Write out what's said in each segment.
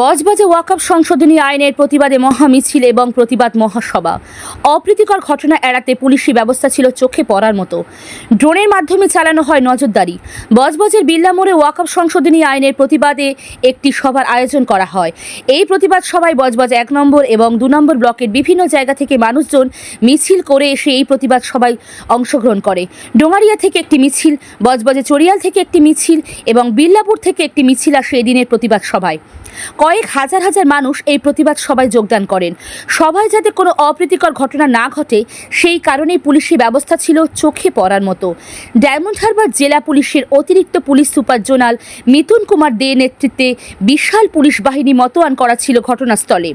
বজবজে ওয়াকফ সংশোধনী আইনের প্রতিবাদে মহামিছিল এবং প্রতিবাদ মহাসভা। অপ্রীতিকর ঘটনা এড়াতে পুলিশি ব্যবস্থা ছিল চোখে পড়ার মতো। ড্রোনের মাধ্যমে চালানো হয় নজরদারি। বজবজের বিল্লা মোড়ে ওয়াকফ সংশোধনী আইনের প্রতিবাদে একটি সভার আয়োজন করা হয়। এই প্রতিবাদ সভায় বজবজ 1 নম্বর এবং 2 নম্বর ব্লকের বিভিন্ন জায়গা থেকে মানুষজন মিছিল করে এসে এই প্রতিবাদ সভায় অংশগ্রহণ করে। ডোঙারিয়া থেকে একটি মিছিল, বজবজে চড়িয়াল থেকে একটি মিছিল এবং বিল্লাপুর থেকে একটি মিছিল আসে এদিনের প্রতিবাদ সভায়। কয়েক হাজার হাজার মানুষ এই প্রতিবাদ সভায় যোগদান করেন। সভায় যাতে কোনো অপ্রীতিকর ঘটনা না ঘটে সেই কারণেই পুলিশি ব্যবস্থা ছিল চোখে পড়ার মতো। ডায়মন্ড হারবার জেলা পুলিশের অতিরিক্ত পুলিশ সুপার জোনাল মিথুন কুমার দে নেতৃত্বে বিশাল পুলিশ বাহিনী মোতায়েন করা ছিল ঘটনাস্থলে।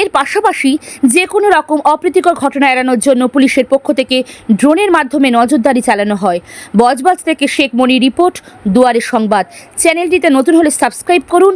এর পাশাপাশি যে কোনো রকম অপ্রীতিকর ঘটনা এড়ানোর জন্য পুলিশের পক্ষ থেকে ড্রোনের মাধ্যমে নজরদারি চালানো হয়। বজবজ থেকে শেখ মনি রিপোর্ট, দুয়ারে সংবাদ। চ্যানেলটিতে নতুন হলে সাবস্ক্রাইব করুন।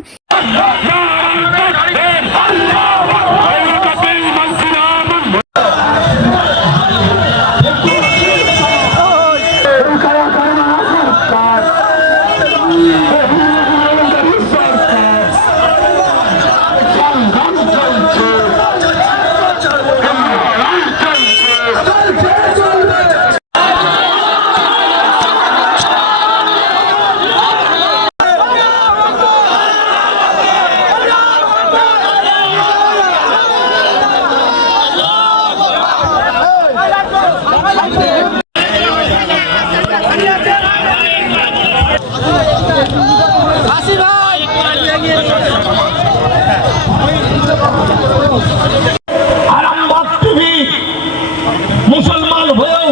মুসলমান হয়েও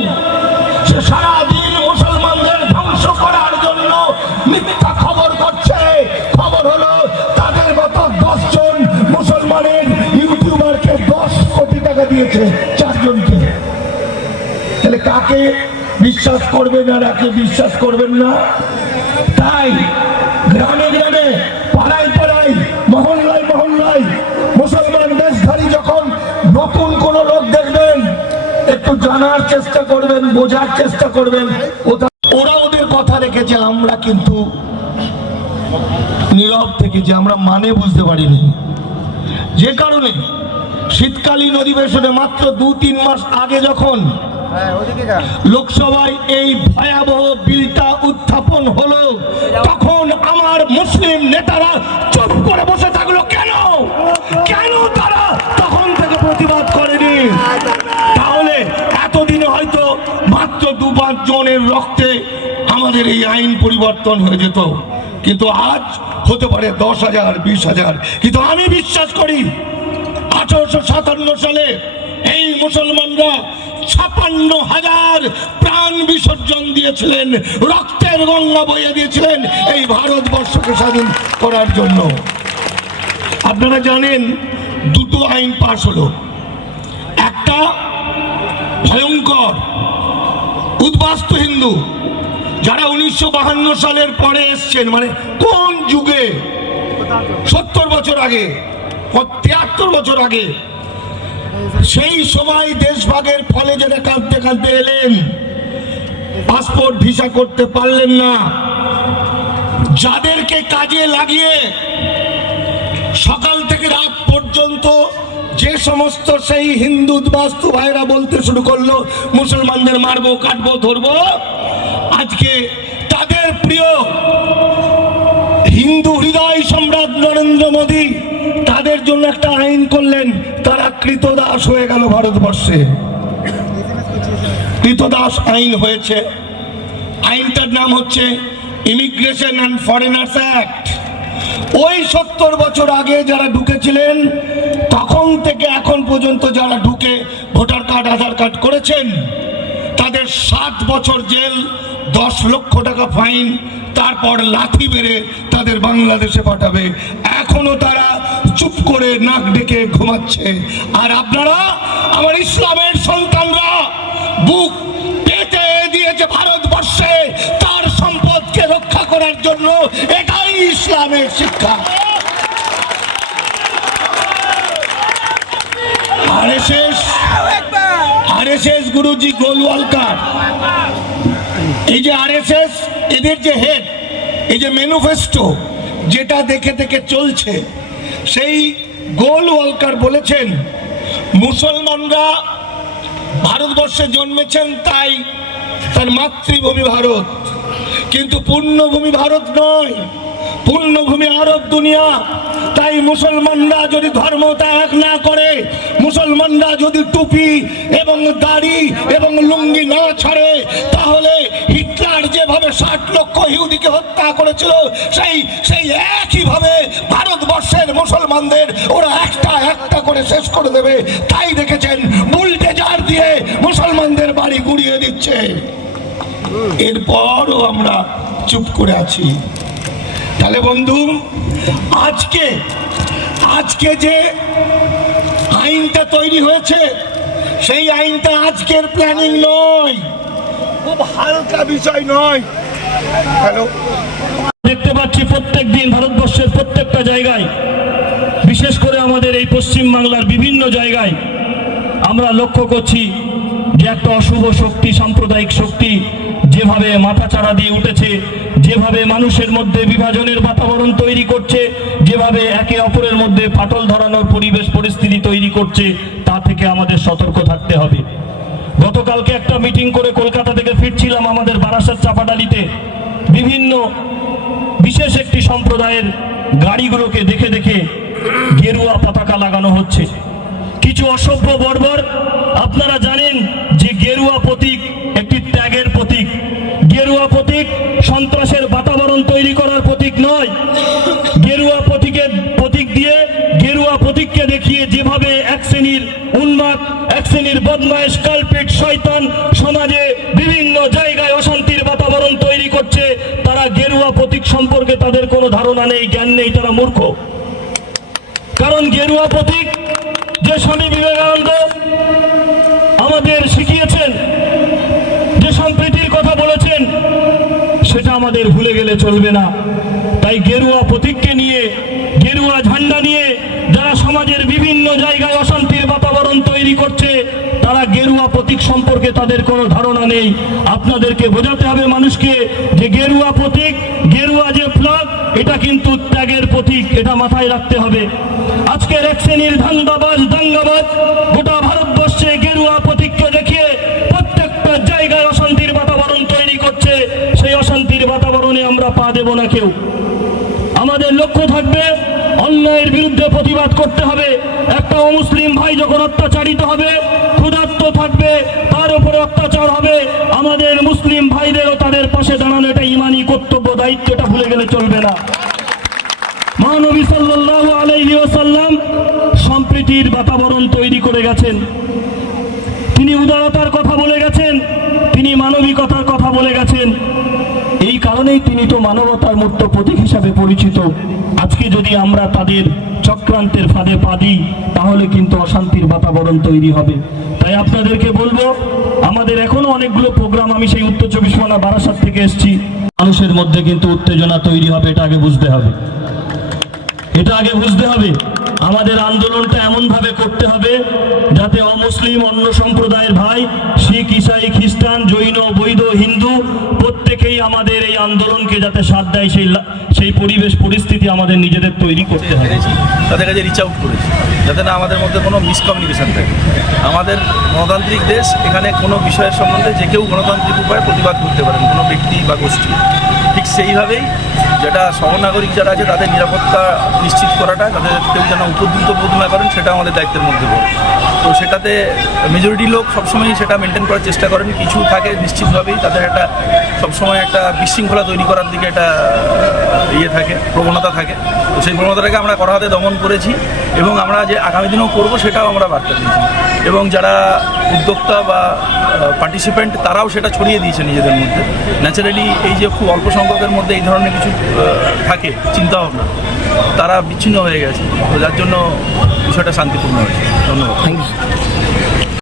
সে সারাদিন মুসলমানদের ধ্বংস করার জন্য মিথ্যা খবর করছে। খবর হলো তাদের মতো 10 জন মুসলমানের ইউটিউবারকে 10 কোটি টাকা দিয়েছে, 4 জনকে। তাহলে কাকে বিশ্বাস করবেন আর কাকে বিশ্বাস করবেন না? তাই গ্রামে গ্রামে, পাড়ায় পাড়ায়, মহল্লায় মহল্লায় মুসলমান দেশধারী যখন নতুন কোন লোক দেখবেন একটু জানার চেষ্টা করবেন, বোঝার চেষ্টা করবেন। ওরা ওদের কথা রেখেছে, আমরা কিন্তু নীরব থেকেছি, আমরা মানে বুঝতে পারিনি। যে কারণে শীতকালীন অধিবেশনে মাত্র 2-3 মাস আগে যখন লোকসভায় এই ভয়াবহ বিলটা উত্থাপন হলো, তখন আমার মুসলিম নেতারা চুপ করে বসে থাকলো। কেন কেন তারা তখন থেকে প্রতিবাদ করেনি? তাহলে এতদিনে হয়তো মাত্র 2-5 জনের রক্তে আমাদের এই আইন পরিবর্তন হয়ে যেত, কিন্তু আজ হতে পারে 10,000, 20,000। কিন্তু আমি বিশ্বাস করি 1857 সালে এই মুসলমানরা 56,000 প্রাণ বিসর্জন দিয়েছিলেন, রক্তের গঙ্গা বইয়ে দিয়েছিলেন এই ভারতবর্ষকে স্বাধীন করার জন্য। আপনারা জানেন 2টো আইন পাশ হলো। একটা ভয়ঙ্কর উদ্বাস্তু হিন্দু, যারা 1952 সালের পরে এসছেন, মানে কোন যুগে, 70 বছর আগে, 73 বছর আগে, সেই সময় দেশভাগের ফলে যারা কাঁদতে কাঁদতে এলেন, পাসপোর্ট ভিসা করতে পারলেন না, যাদেরকে কাজে লাগিয়ে সকাল থেকে রাত পর্যন্ত যে সমস্ত সেই হিন্দু উদ্বাস্তু ভাইরা বলতে শুরু করলো মুসলমানদের মারবো, কাটবো, ধরবো, আজকে তাদের প্রিয় হিন্দু হৃদয় সম্রাট নরেন্দ্র মোদী তাদের জন্য একটা আইন করলেন। তারা কৃতদাস হয়ে গেল ভারতবর্ষে। কৃতদাস আইন হয়েছে। আইনটার নাম হচ্ছে ইমিগ্রেশন অ্যান্ড ফরেনার্স অ্যাক্ট। ওই 70 বছর আগে যারা ঢুকেছিলেন, তখন থেকে এখন পর্যন্ত যারা ঢুকে ভোটার কার্ড, আধার কার্ড করেছেন, তাদের 7 বছর জেল, 10 লক্ষ টাকা ফাইন, তারপর লাথি মেরে তাদের বাংলাদেশে পাঠাবে। এখনো তারা চুপ করে নাক ডেকে ঘুমাচ্ছে। আর আপনারা, আমার ইসলামের সন্তানরা, বুক পেতে দিয়েছে ভারতবর্ষে তার সম্পদকে রক্ষা করার জন্য। এটাই ইসলামের শিক্ষা। আরএসএস গুরুজি গোলওয়ালকার, এই যে আরএসএস, এদের যে হেড, এই যে ম্যানিফেস্টো যেটা দেখে দেখে চলছে, সেই গোল ওয়ালকার বলেছেন মুসলমানরা ভারতবর্ষে জন্মেছেন তাই তার মাতৃভূমি ভারত, কিন্তু পূর্ণভূমি ভারত নয়, পূর্ণভূমি আরব দুনিয়া। তাই মুসলমানরা যদি ধর্ম ত্যাগ না করে, মুসলমানরা যদি টুপি এবং দাড়ি এবং লুঙ্গি না ছাড়ে, তাহলে হিটলার যেভাবে 60 লক্ষ ইহুদিকে হত্যা করেছিল, সেই একইভাবে ভারতবর্ষের মুসলমানদের ওরা একটা একটা করে শেষ করে দেবে। তাই দেখেছেন বুলডোজার দিয়ে মুসলমানদের বাড়ি গুড়িয়ে দিচ্ছে। এরপরও আমরা চুপ করে আছি। তাহলে বন্ধু, আজকে যে আইনটা তৈরি হয়েছে, সেই আইনটা আজকের প্ল্যানিং নয়, খুব হালকা বিষয় নয়। হ্যালো, দেখতে পাচ্ছি প্রত্যেক দিন ভারতবর্ষের প্রত্যেকটা জায়গায়, বিশেষ করে আমাদের এই পশ্চিম বাংলার বিভিন্ন জায়গায় আমরা লক্ষ্য করছি যে একটা অশুভ শক্তি, সাম্প্রদায়িক শক্তি যেভাবে মাথাচাড়া দিয়ে উঠেছে, যেভাবে মানুষের মধ্যে বিভাজনের বাতাবরণ তৈরি করছে, যেভাবে একে অপরের মধ্যে ফাটল ধরানোর পরিবেশ পরিস্থিতি তৈরি করছে, তা থেকে আমাদের সতর্ক থাকতে হবে। গতকালকে একটা মিটিং করে কলকাতা থেকে ফিরছিলাম, আমাদের বারাসাত চাপাডালিতে বিভিন্ন বিশেষ একটি সম্প্রদায়ের গাড়িগুলোকে দেখে দেখে গেরুয়া পতাকা লাগানো হচ্ছে। কিছু অসভ্য বর্বর, আপনারা জানেন যে গেরুয়া প্রতীক একটি ত্যাগের প্রতীক। গেরুয়া প্রতীক সন্ত্রাসের বাতাবরণ তৈরি করার প্রতীক নয়। গেরুয়া প্রতীক দিয়ে, গেরুয়া প্রতীককে দেখিয়ে যেভাবে এক শ্রেণীর উন্মাদ, এক শ্রেণীর বদমায়েশ, কালপিট, শয়তান সমাজে বিভিন্ন জায়গায় অশান্তির বাতাবরণ তৈরি করছে, তারা গেরুয়া প্রতীক সম্পর্কে তাদের কোনো ধারণা নেই, জ্ঞান নেই, তারা মূর্খ। কারণ গেরুয়া প্রতীক যে স্বামী বিবেকানন্দ আমাদের শিখিয়েছেন, যে সম্প্রীতির কথা বলেছেন, সেটা আমাদের ভুলে গেলে চলবে না। তাই গেরুয়া প্রতীককে নিয়ে, গেরুয়া ঝান্ডা নিয়ে যারা সমাজের বিভিন্ন জায়গায় অশান্তির বাতাবরণ তৈরি করছে, তারা গেরুয়া প্রতীক সম্পর্কে তাদের কোনো ধারণা নেই। আপনাদেরকে বোঝাতে হবে মানুষকে যে গেরুয়া প্রতীক, গেরুয়া যে ফ্ল্যাগ, এটা কিন্তু ত্যাগের প্রতীক, এটা মাথায় রাখতে হবে। আজকের এক শ্রেণীর ধান্দাবাজ, দাঙ্গাবাজ গোটা ভারতবর্ষে গেরুয়া প্রতীককে দেখিয়ে প্রত্যেকটা জায়গায় অশান্তির বাতাবরণ তৈরি করছে। সেই অশান্তির বাতাবরণে আমরা পা দেব না কেউ। আমাদের লক্ষ্য থাকবে অন্যায়ের বিরুদ্ধে প্রতিবাদ করতে হবে। একটা অমুসলিম ভাই যখন অত্যাচারিত হবে, ক্ষুধার্ত থাকবে, তার উপরে অত্যাচার হবে, আমাদের মুসলিম ভাইদেরও তাদের পাশে দাঁড়ানো, এটা ইমানি কর্তব্য, দায়িত্ব, এটা ভুলে গেলে চলবে না। মহানবী সাল্লাল্লাহু আলাইহি ওয়াসাল্লাম সম্প্রীতির বাতাবরণ তৈরি করে গেছেন। তিনি উদারতার কথা বলে গেছেন, তিনি মানবিকতার কথা বলে গেছেন। এই কারণেই তিনি তো মানবতার মূর্ত প্রতীক হিসাবে পরিচিত। আজকে যদি আমরা তাদের চক্রান্তের ফাঁদে পা দিই, তাহলে কিন্তু অশান্তির বাতাবরণ তৈরি হবে। তাই আপনাদেরকে বলবো, আমাদের এখনো অনেকগুলো প্রোগ্রাম, আমি সেই উত্তর 24 পরগনা বারাসাত থেকে এসেছি, মানুষের মধ্যে কিন্তু উত্তেজনা তৈরি হবে, এটা আগে বুঝতে হবে। এটা আগে বুঝতে হবে। আমাদের আন্দোলনটা এমনভাবে করতে হবে যাতে অমুসলিম, অন্য সম্প্রদায়ের ভাই, শিখ, ইসাই, খ্রিস্টান, জৈন, বৈধ, হিন্দু প্রত্যেকেই আমাদের এই আন্দোলনকে যাতে সাথ দেয়, সেই পরিবেশ পরিস্থিতি আমাদের নিজেদের তৈরি করতে হবে। তাদের কাছে রিচ আউট করেছি যাতে না আমাদের মধ্যে কোনো মিসকমিউনিকেশন থাকে। আমাদের গণতান্ত্রিক দেশ, এখানে কোনো বিষয়ের সম্বন্ধে যে কেউ গণতান্ত্রিক উপায়ে প্রতিবাদ করতে পারেন, কোনো ব্যক্তি বা গোষ্ঠী। ঠিক সেইভাবেই যেটা সহনাগরিক যারা আছে তাদের নিরাপত্তা নিশ্চিত করাটা, তাদের কেউ যেন উপদ্রুত বোধ না করেন, সেটা আমাদের দায়িত্বের মধ্যে পড়ে। তো সেটাতে মেজরিটি লোক সবসময় সেটা মেনটেন করার চেষ্টা করেন। কিছু থাকে নিশ্চিতভাবেই তাদের একটা সবসময় একটা বিশৃঙ্খলা তৈরি করার দিকে একটা থাকে, প্রবণতা থাকে। তো সেই প্রবণতাটাকে আমরা কড়া হাতে দমন করেছি এবং আমরা যে আগামী দিনেও করবো সেটাও আমরা বার্তা দিয়েছি। এবং যারা উদ্যোক্তা বা পার্টিসিপেন্ট, তারাও সেটা ছড়িয়ে দিয়েছে নিজেদের মধ্যে। ন্যাচারালি এই যে খুব অল্প সংখ্যকের মধ্যে এই ধরনের কিছু থাকে চিন্তাভাবনা, তারা বিচ্ছিন্ন হয়ে গেছে, তো যার জন্য বিষয়টা শান্তিপূর্ণ হয়েছে। ধন্যবাদ। Thank you.